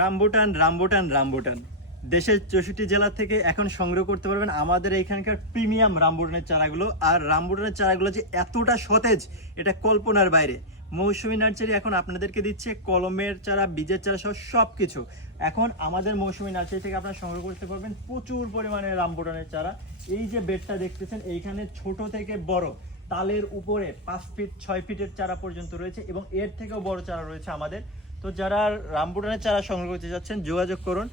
Rambutan rambutan rambutan. দেশের চৌষট্টি জেলা থেকে এখন সংগ্রহ করতে পারবেন আমাদের এইখানকার প্রিমিয়াম রামবুটানের চারাগুলো। আর রামবুটানের চারাগুলো যে এতটা সতেজ, এটা কল্পনার বাইরে। মৌসুমী নার্সারি এখন আপনাদেরকে দিচ্ছে, কলমের চারা, বীজের চারা সহ সব কিছু এখন আমাদের মৌসুমী নার্সারি থেকে আপনারা সংগ্রহ করতে পারবেন প্রচুর পরিমাণে রামবুটানের চারা। এই যে বেডটা দেখতেছেন, এইখানে ছোট থেকে বড়। তালের উপরে পাঁচ ফিট, ছয় ফিটের চারা পর্যন্ত রয়েছে এবং এর থেকেও বড় চারা রয়েছে আমাদের। তো যারা রামবুটানের চারা সংগ্রহ করতে যাচ্ছেন, যোগাযোগ করুন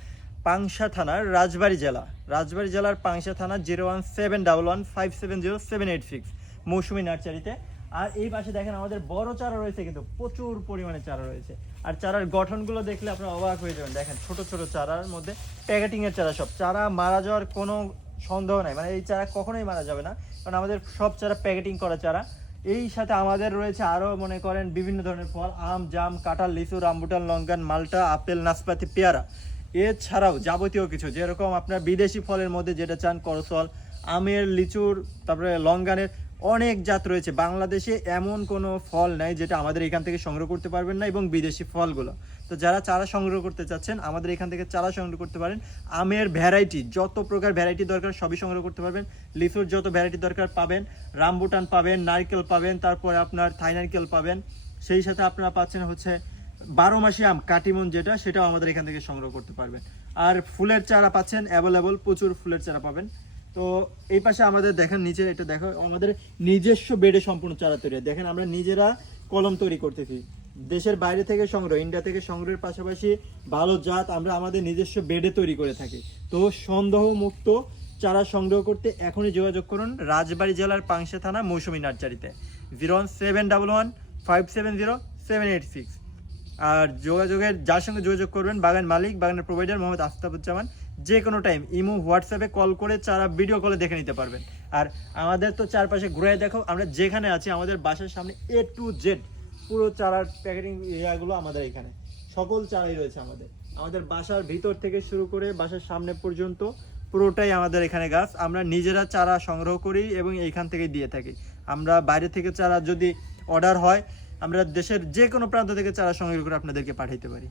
পাংশা থানার রাজবাড়ি জেলা। রাজবাড়ি জেলার পাংশা থানা zero one seven double one five seven zero seven eight six, Mousumi নার্সারিতে। আর এই পাশে দেখেন আমাদের বড় চারা রয়েছে কিন্তু, প্রচুর পরিমাণে চারা রয়েছে। আর চারার গঠনগুলো দেখলে আপনারা অবাক হয়ে যাবেন। দেখেন ছোট ছোট চারার মধ্যে প্যাকেটিং এর চারা সব। চারা মারা যাওয়ার কোনো সন্দেহ নাই। মানে এই চারা কখনোই মারা যাবে না। কারণ আমাদের সব চারা প্যাকেটিং করা চারা। এই সাথে আমাদের রয়েছে আরও মনে করেন, বিভিন্ন ধরনের ফল, আম, জাম, কাঁঠাল, লিচু, রামবুটান, লঙ্কান, মালটা, আপেল, নাশপাতি, পেয়ারা। এছাড়াও যাবতীয় কিছু, যেরকম আপনার বিদেশি ফলের মধ্যে যেটা চান করসল, আমের, লিচুর, তারপরে লঙ্গানের অনেক জাত রয়েছে। বাংলাদেশে এমন কোনো ফল নাই যেটা আমাদের এখান থেকে সংগ্রহ করতে পারবেন না এবং বিদেশি ফলগুলো। তো যারা চারা সংগ্রহ করতে চাচ্ছেন, আমাদের এখান থেকে চারা সংগ্রহ করতে পারেন। আমের ভ্যারাইটি যত প্রকার ভ্যারাইটি দরকার সবই সংগ্রহ করতে পারবেন। লিচুর যত ভ্যারাইটি দরকার পাবেন, রামবুটান পাবেন, নারকেল পাবেন, তারপরে আপনার থাই নারকেল পাবেন। সেই সাথে আপনারা পাচ্ছেন হচ্ছে বারো মাসি আম, কাটিমন যেটা, সেটাও আমাদের এখান থেকে সংগ্রহ করতে পারবেন। আর ফুলের চারা পাচ্ছেন অ্যাভেলেবল প্রচুর ফুলের চারা পাবেন। তো এই পাশে আমাদের দেখেন নিচে, এটা দেখো, আমাদের নিজস্ব বেডে সম্পূর্ণ চারা তৈরি। দেখেন আমরা নিজেরা কলম তৈরি করতেছি। দেশের বাইরে থেকে সংগ্রহ, ইন্ডিয়া থেকে সংগ্রহের পাশাপাশি ভালো জাত আমরা আমাদের নিজস্ব বেডে তৈরি করে থাকি। তো সন্দেহ মুক্ত চারা সংগ্রহ করতে এখনই যোগাযোগ করুন রাজবাড়ী জেলার পাংশা থানা মৌসুমী নার্সারিতে zero seven double one five seven zero seven eight six. আর যোগাযোগের, যার সঙ্গে যোগাযোগ করবেন বাগান মালিক, বাগানের প্রোভাইডার মোহাম্মদ আফতাবুজ্জামান, যে কোনো টাইম ইমো হোয়াটসঅ্যাপে কল করে চারা ভিডিও কলে দেখে নিতে পারবেন। আর আমাদের তো চারপাশে ঘুরে দেখো, আমরা যেখানে আছি, আমাদের বাসার সামনে এ টু জেড পুরো চারার প্যাকেটিং এরিয়াগুলো আমাদের এখানে। সকল চারাই রয়েছে আমাদের। আমাদের বাসার ভিতর থেকে শুরু করে বাসার সামনে পর্যন্ত পুরোটাই আমাদের এখানে গাছ। আমরা নিজেরা চারা সংগ্রহ করি এবং এইখান থেকে দিয়ে থাকি। আমরা বাইরে থেকে চারা যদি অর্ডার হয় আমরা দেশের যে কোনো প্রান্ত থেকে চারা সংগ্রহ করে আপনাদেরকে পাঠাইতে পারি।